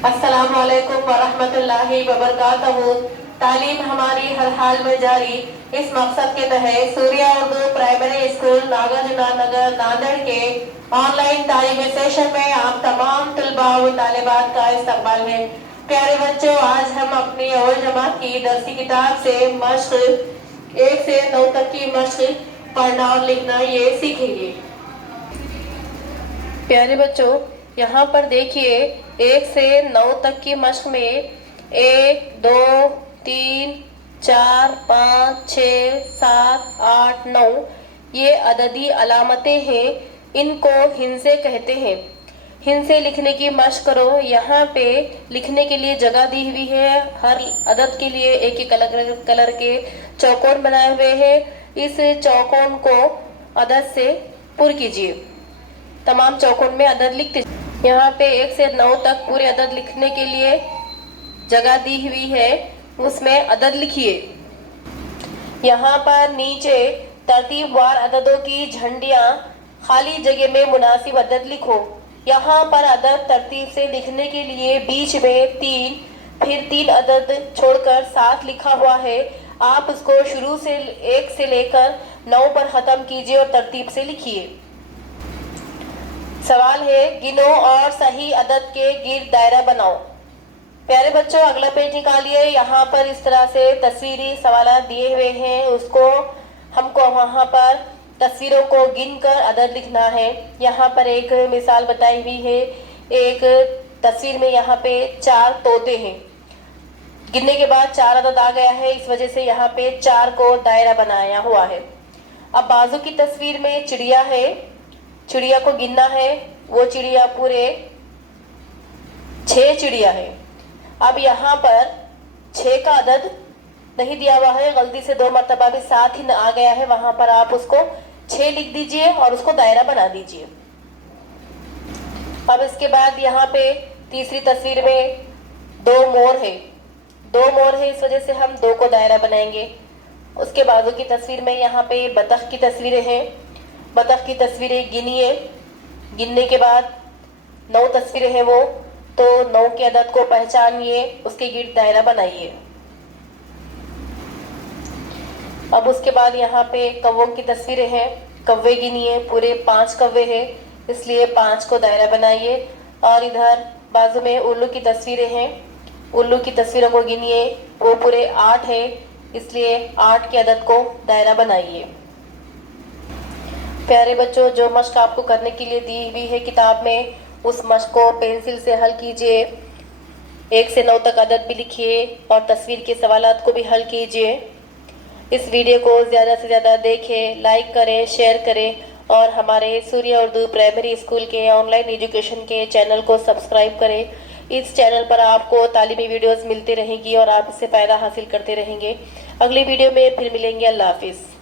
अस्सलामु अलैकुम वरहमतुल्लाहि वबरकातुहू। तालीम हमारी हर हाल में जारी, इस मकसद के तहत सूर्या उर्दू प्राइमरी स्कूल नागार्जुना नगर नांदेड़ के ऑनलाइन तालीमी सेशन में आप तमाम तलबा व तालिबात का इस्तकबाल है। प्यारे बच्चों, आज हम अपनी अव्वल जमात की दरसी किताब से मश्क 1 से 9 तक की मश्क पढ़ना और लिखना ये सीखेंगे। प्यारे बच्चों, यहाँ पर देखिए 1 से 9 तक की मश्क में 1, 2, 3, 4, 5, 6, 7, 8, 9 ये अददी अलामतें हैं। इनको हिंसे कहते हैं। हिंसे लिखने की मश्क करो। यहाँ पे लिखने के लिए जगह दी हुई है। हर अदद के लिए एक एक अलग कलर के चौकोन बनाए हुए हैं। इस चौकोन को अदद से पुर कीजिए। तमाम चौकोन में अदद लिखते। यहाँ पे 1 से 9 तक पूरे अदद लिखने के लिए जगह दी हुई है, उसमें अदद लिखिए। यहाँ पर नीचे तरतीबवार अददों की झंडियाँ, खाली जगह में मुनासिब अदद लिखो। यहाँ पर अदद तरतीब से लिखने के लिए बीच में 3, फिर 3 अदद छोड़कर 7 लिखा हुआ है। आप उसको शुरू से 1 से लेकर 9 पर ख़त्म कीजिए और तरतीब से लिखिए। सवाल है, गिनो और सही अदद के गिर्द दायरा बनाओ। प्यारे बच्चों, अगला पेज निकालिए। यहाँ पर इस तरह से तस्वीरी सवाल दिए हुए हैं, उसको हमको वहाँ पर तस्वीरों को गिनकर अदद लिखना है। यहाँ पर एक मिसाल बताई हुई है। एक तस्वीर में यहाँ पे 4 तोते हैं। गिनने के बाद 4 अदद आ गया है, इस वजह से यहाँ पे 4 को दायरा बनाया हुआ है। अब बाजू की तस्वीर में चिड़िया है, चिड़िया को गिनना है। वो चिड़िया पूरे 6 चिड़िया है। अब यहाँ पर 6 का अदद नहीं दिया हुआ है, गलती से 2 मरतबा भी 7 ही आ गया है। वहां पर आप उसको 6 लिख दीजिए और उसको दायरा बना दीजिए। अब इसके बाद यहाँ पे तीसरी तस्वीर में 2 मोर है। 2 मोर है, इस वजह से हम 2 को दायरा बनाएंगे। उसके बाजू की तस्वीर में यहाँ पे बतख की तस्वीरें हैं। बतख की तस्वीरें गिनिए। गिनने के बाद 9 तस्वीरें हैं वो, तो 9 के अदद को पहचानिए, उसके गिर्द दायरा बनाइए। अब उसके बाद यहाँ पे कौवों की तस्वीरें हैं। कौवे गिनिए, पूरे 5 कौवे हैं, इसलिए 5 को दायरा बनाइए। और इधर बाजू में उल्लू की तस्वीरें हैं। उल्लू की तस्वीरों को गिनिए, वो पूरे 8 है, इसलिए 8 के अदद को दायरा बनाइए। प्यारे बच्चों, जो मश्क आपको करने के लिए दी हुई है किताब में, उस मश्क को पेंसिल से हल कीजिए। 1 से 9 तक अदद भी लिखिए और तस्वीर के सवालात को भी हल कीजिए। इस वीडियो को ज़्यादा से ज़्यादा देखें, लाइक करें, शेयर करें और हमारे सूर्या उर्दू प्राइमरी स्कूल के ऑनलाइन एजुकेशन के चैनल को सब्सक्राइब करें। इस चैनल पर आपको तालीमी वीडियोस मिलती रहेंगी और आप इससे फ़ायदा हासिल करते रहेंगे। अगली वीडियो में फिर मिलेंगे। अल्लाह हाफिज़।